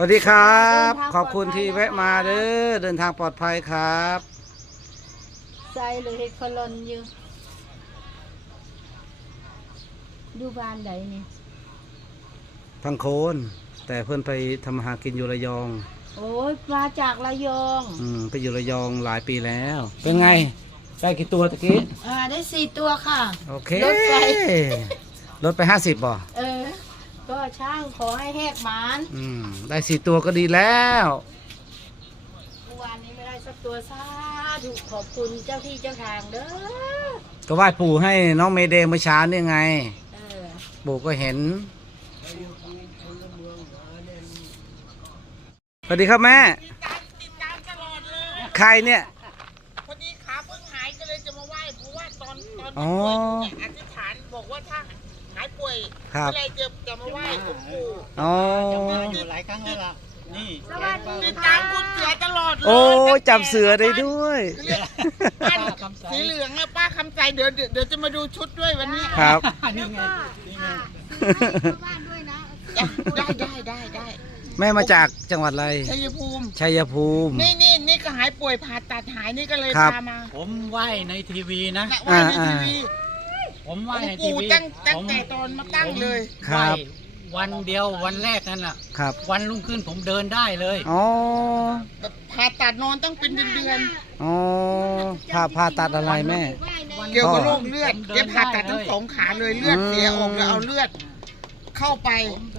สวัสดีครับเดินทางขอบคุณที่ปลอดภัยแวะมานะคะเด้อเดินทางปลอดภัยครับใส่เลยเฮ็ดคลอนอยู่ดูบ้านใดนี่พังโคนแต่เพื่อนไปทำมาหากินอยู่ระยอง โอ้ยมาจากระยองอืมไปอยู่ระยองหลายปีแล้ว เป็นไงได้กี่ตัวตะกี้อ่าได้สี่ตัวค่ะ โอเครถไฟลดไปห้าสิบบ่เออ ก็ช่างขอให้แหกหมานอืมได้สี่ตัวก็ดีแล้ว เมื่อวานนี้ไม่ได้สักตัวซาถูกขอบคุณเจ้าที่เจ้าทางเด้อก็ไหว้ปู่ให้น้องเมเดย์เมื่อเช้านี่ไง เออปู่ก็เห็นสวัสดีครับแม่ติดตามตลอดเลยใครเนี่ย พอดีขาเพิ่งหายก็เลยจะมาไหว้เพราะว่าตอนตอนอ๋อป่วยอยู่เนี่ยอธิษฐานบอกว่าถ้าหายป่วยครับก็เลยจะจะมาไหว้หลวงปู่อ๋อหลายครั้งแล้วล่ะนี่สวัสดีติดตามคุณเสือตลอดเลยโอ้ตั้งแต่จับเสือได้ด้วยบ้านสีเหลืองอะป้าคำใจเดี๋ยวเดี๋ยวเดี๋ยวจะมาดูชุดด้วยวันนี้ครับนี่ไงนี่ไงบ้านด้วยนะได้ได้ได้ได้แม่มาจากจังหวัดอะไร ชัยภูมิ ชัยภูมิ นี่นี่นี่ก็หายป่วยผ่าตัดหายนี่ก็เลยครับพามา ผมไหว้ในทีวีนะและไหว้ในทีวี ผมไหหลว้วงในทีปู่วีตั้งตั้งผมแต่ตอนมาตั้งเลยครับไหว้วันเดียววันแรกนั่นน่ะ ครับวันรุ่งขึ้นผมเดินได้เลยอ๋อแบบผ่าตัดนอนต้องเป็นเดือนอ๋อผ่าผ่าตัดอะไรแม่ ๆเกี่ยวกับโรคเลือดแกผ่าตัดทั้งสองขาเลยเลือดเสียออกแล้วเอาเลือด เข้าไป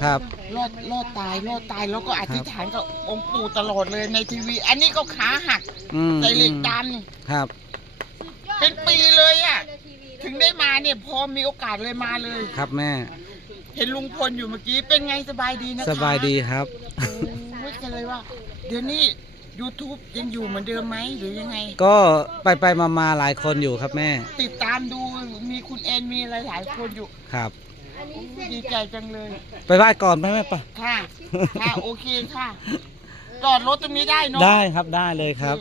ครับ รอดรอดตายรอดตายแล้วก็อธิษฐานกับองค์ปู่ตลอดเลยในทีวี อันนี้ก็ขาหักอืมใส่เหล็กดัน ครับ เป็นปีเลยอะ ถึงได้มาเนี่ยพอมีโอกาสเลยมาเลย ครับแม่ เห็นลุงพลอยู่เมื่อกี้เป็นไงสบายดีนะคะสบายดีครับ โอ้ยกันเลยว่า เดี๋ยวนี้ YouTube ยังอยู่เหมือนเดิมไหมหรือยังไง ก็ไปไปมามาหลายคนอยู่ครับแม่ ติดตามดูมีคุณแอนมีหลายๆคนอยู่ครับ โอ้ยดีใจจังเลย ไปไหว้ก่อนไหมแม่ปะ ค่ะ ค่ะโอเคค่ะ จอดรถตรงนี้ได้เนาะได้ครับได้เลยครับ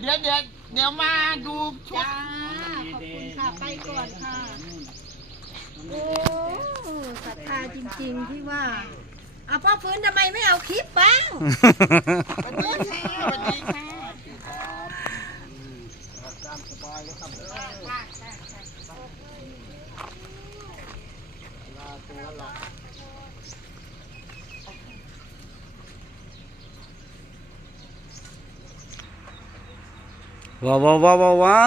เดี๋ยวเดี๋ยวเดี๋ยวมาดูชุด ก่อนค่ะ โอ้ศรัทธาจริงๆที่ว่าอะพ่อฟื้นทำไมไม่เอาคลิปบ้าง สวัสดีค่ะส วัสดีค่ะว้าวว้าวว้าวว้าวว้า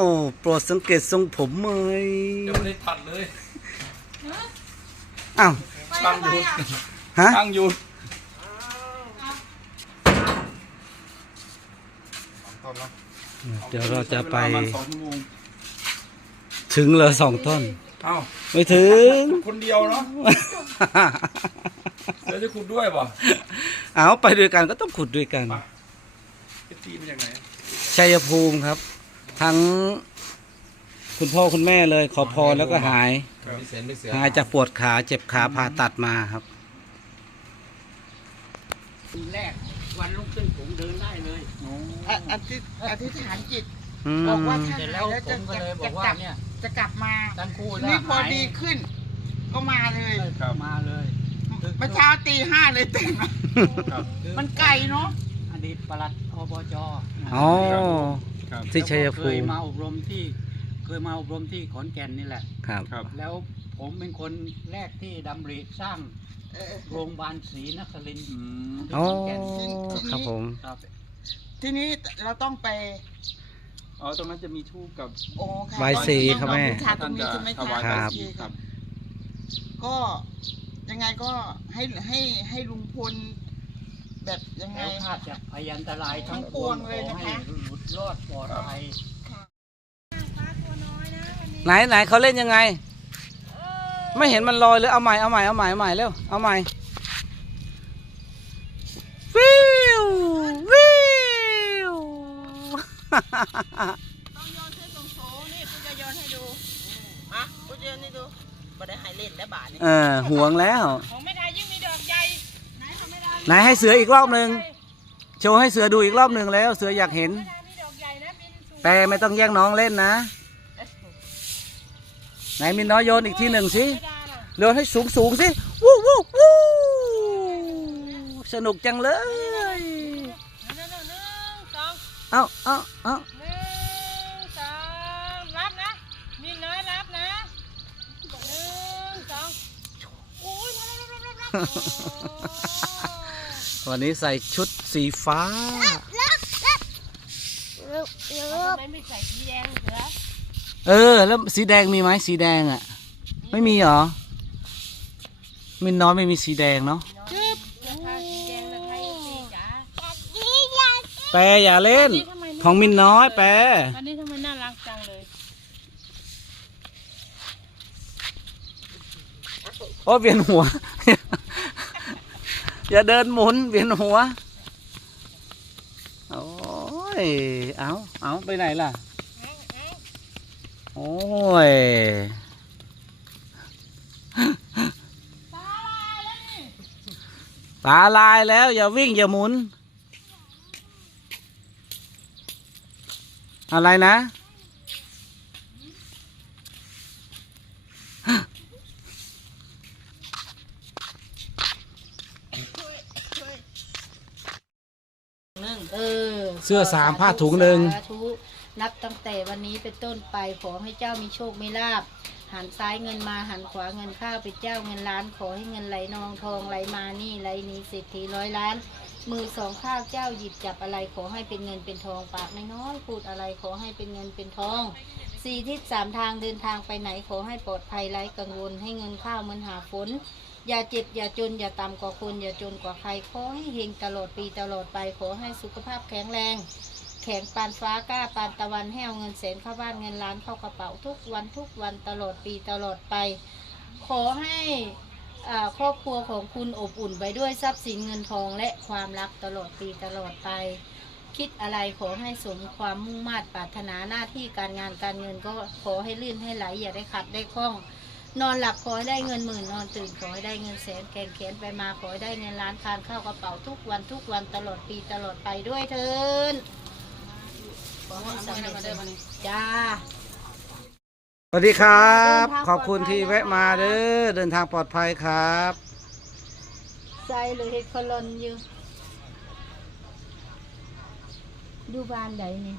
วโปรดสังเกตทรงผมเมยยังไม่ได้ตัดเลยอ้าวช่างหยุดฮะช่างหยุดเดี๋ยวเราจะไปวลามันสองชั่วโมงถึงเหลอสองต้นเอ้าไม่ถึง คนเดียวเนาะเดี๋ยวจะขุดด้วยป่ะเอาไปด้วยกันก็ต้องขุดด้วยกันไปตีมาจากไหน ชัยภูมิครับ ทั้งคุณพ่อคุณแม่เลย ขอพรแล้วก็หายไม่เสียไม่เสียหายจากปวดขาเจ็บขาผ่าตัดมาครับ วันแรกวันรุ่งขึ้นผมเดินได้เลยอะอธิษอธิษฐานจิต อืมบอกว่าถ้าเสร็จหาแล้ยวแล้วผจะมก็จะเลยบอจะกกว่าลับเนี่ยจะกลับมาทั้งคู่นี่พอหายดีขึ้น ก็มาเลยมาเลย เมื่อเช้าตีห้าเลยตื่นมาครับ มันไกลเนาะอ ดีตปลัดอบจอ๋อ ครับที่ชัยแล้วก็ภูเคยมิมาอบรมที่เคยมาอบรมที่ขอนแก่นนี่แหละ ครับ ครับแล้วผมเป็นคนแรกที่ดำริสร้างเออโรงพยาบาลศรีนครินทร์อืมที่อ๋อ ขอนแก่นครับผม ครับ ทีนี้เราต้องไปอ๋อตรงนั้นจะมีทูบกับโอ้ค่ะไหว้ศรีครับแม่ต้องบูชาตรงนี้ใช่ไหมถคะวายครับ โอเคครับ ก็ยังไงก็ให้ให้ให้ลุงพล แบบยังไงแล้วคาดจากพยันตรายทั้งทั้งปวงเลยนะคะขอให้หลุดรอดปลอดภัยไหนไหนเขาเล่นยังไง ไม่เห็นมันลอยเลยเอาใหม่เอาใหม่เอาใหม่เอาใหม่เร็วเอาใหม่วิววิว ต้องโยนขึ้นตรงโถนี่คุณจะโยนให้ดูอะคุณจะโยนให้ดูบ่ได้ใหายเล่นได้บาทนี่เออห่วงแล้ว ของ ไม่ได้ไหนให้เสืออีกรอบหนึ่งโชว์ให้เสือดูอีกรอบหนึ่งแล้ว เสืออยากเห็น มีดอกใหญ่นะบินสูงแต่ไม่ต้องแย่งน้องเล่นนะ ไหนมินน้อยโยนอีกทีหนึ่งสิด้หรอกโยนให้สูงสูงสิวู้วู้วู้สนุกจังเลยหนึ่งสองเอาเอาเอาหนึ่งสองรับนะมีน้อยรับนะหนึ่งสองโอ้ยรับรับรับรับรับ วันนี้ใส่ชุดสีฟ้าทำไมไม่ใส่สีแดงเหรอเออ แล้วสีแดงมีไหมสีแดงอะ ไม่มีเหรอมินน้อยไม่มีสีแดงเนาะจึ๊บราคาสีแดงราคาสีจ๋าแปรอย่าเล่น ของมินน้อยแปรอันนี้ทำไมน่ารักจังเลย โอ้เวียนหัว อย่าเดินหมุนเวียนหัว โอ้ย เอาเอาไปไหนล่ะ โอ้ยปลาลายแล้ว อย่าวิ่ง อย่าหมุน อะไรนะ เออ เสื้อสามผ้าถุงหนึ่งสาธุนับตั้งแต่วันนี้เป็นต้นไปขอให้เจ้ามีโชคมีลาบหันซ้ายเงินมาหันขวาเงินเข้าเป็นเจ้าเงินล้านขอให้เงินไหลนองทองไหลมานี่ไหลนี้เศรษฐีร้อยล้าน มือสองข้างเจ้าหยิบจับอะไรขอให้เป็นเงินเป็นทองปากน้อยๆพูดอะไรขอให้เป็นเงินเป็นทองสี่ทิศสามทางเดินทางไปไหนขอให้ปลอดภัยไร้กังวลให้เงินข้าวเหมันหาฝน อย่าเจ็บอย่าจนอย่าต่ำกว่าคนอย่าจนกว่าใครขอให้เฮงตลอดปีตลอดไปขอให้สุขภาพแข็งแรง แข็งปานฟ้ากล้าปานตะวันแห้วเงินแสนเข้าบ้านเงินล้านเข้ากระเป๋าทุกวันทุกวันตลอดปีตลอดไป ขอให้อ่าครอบครัวของคุณอบอุ่นไปด้วยทรัพย์สินเงินทองและความรักตลอดปีตลอดไป คิดอะไรขอให้สมความมุ่งมา่ปรารถนาหน้าที่การงานการเงินก็ขอให้ลื่นให้ไหลอย่าได้ขัดได้คล่อง นอนหลับขอให้ได้เงินหมื่นนอนตื่นขอให้ได้เงินแสนแกนเขียนไปมาขอให้ได้เงินล้านคานเข้ากระเป๋าทุกวันทุกวันตลอดปีตลอดไปด้วยเถินขอให้สำเร็จจ้าสวัสดีครับเดินทางขอบคุณที่ปลอดภัยนะคะแวะมาเด้อเดินทางปลอดภัยครับใส่เลยเฮ็ดคอลอนอยู่ดูบ้านใดนี่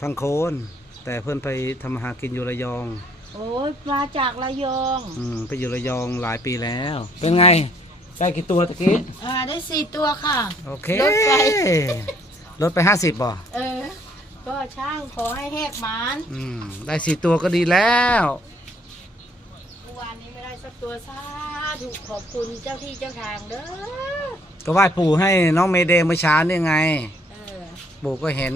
พังโคนแต่เพื่อนไปทำมาหากินอยู่ระยอง โอ้ยมาจากระยองอืมไปอยู่ระยองหลายปีแล้ว เป็นไง ได้กี่ตัวตะกี้ อ่าได้สี่ตัวค่ะ โอเครถไฟลดไปห้าสิบบ่เออ ก็ช่างขอให้แหกหมานอืม ได้สี่ตัวก็ดีแล้ว เมื่อวานนี้ไม่ได้สักตัวซาถูกขอบคุณเจ้าที่เจ้าทางเด้อก็ไหว้ปู่ให้น้องเมเดย์เมื่อเช้านี่ไง เออ ปู่ก็เห็น